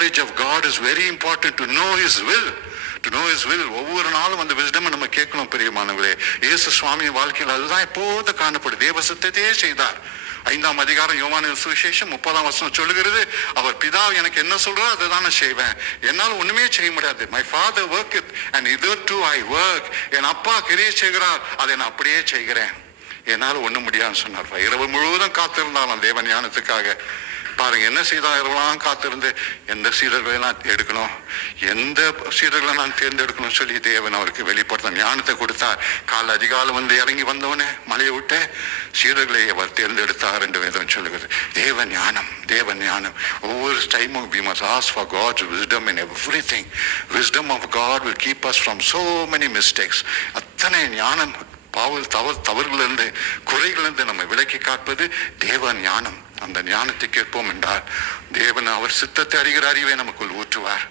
knowledge of God is very important to know His will. To know His will. ஒவ்வொரு நாளும் அந்த wisdom நம்ம கேட்கணும் பிரியமானவர்களே. இயேசு சுவாமி வாழ்க்கையில் அதுதான் எப்போது காணப்படும். தேவ சித்தத்தையே செய்தார். 5ஆம் அதிகாரம் யோவானின் சுவிசேஷம் 30ஆம் வசனம் சொல்லுகிறது, அவர் பிதா எனக்கு என்ன சொல்றாரோ அதை தான் நான் செய்வேன். என்னால் ஒண்ணுமே செய்ய முடியாது. My father worketh and hitherto I work. என் அப்பா கிரியை செய்கிறார், அதை நான் அப்படியே செய்கிறேன். என்னால் ஒண்ணும் முடியாதுன்னு சொன்னார். இரவு முழுவதும் காத்திருந்தாலும் தேவன் ஞானத்துக்காக. பாருங்க என்ன செய்தா, இரவெல்லாம் காத்திருந்து எந்த சீடர்களை நான் எடுக்கணும், எந்த சீடர்களை நான் தேர்ந்தெடுக்கணும் சொல்லி தேவன் அவருக்கு வெளிப்படுத்த ஞானத்தை கொடுத்தார். கால அதிகாலம் வந்து இறங்கி வந்தவனே மலையை விட்டு சீடர்களை அவர் தேர்ந்தெடுத்தார் என்று வேதம் சொல்லுகிறது. தேவ ஞானம், தேவ ஞானம். ஒவ்வொரு டைமும் we must ask for God's wisdom in everything. Wisdom of God will keep us from so many mistakes. அத்தனை ஞானம் தவறுகளிலிருந்து குறைகளிலிருந்து நம்மை விலக்கி காப்பது தேவ ஞானம். அந்த ஞானத்தை கேட்போம் என்றால் தேவன் அவர் சித்தத்தை அறிகிற அறிவை நமக்குள் ஊற்றுவார்.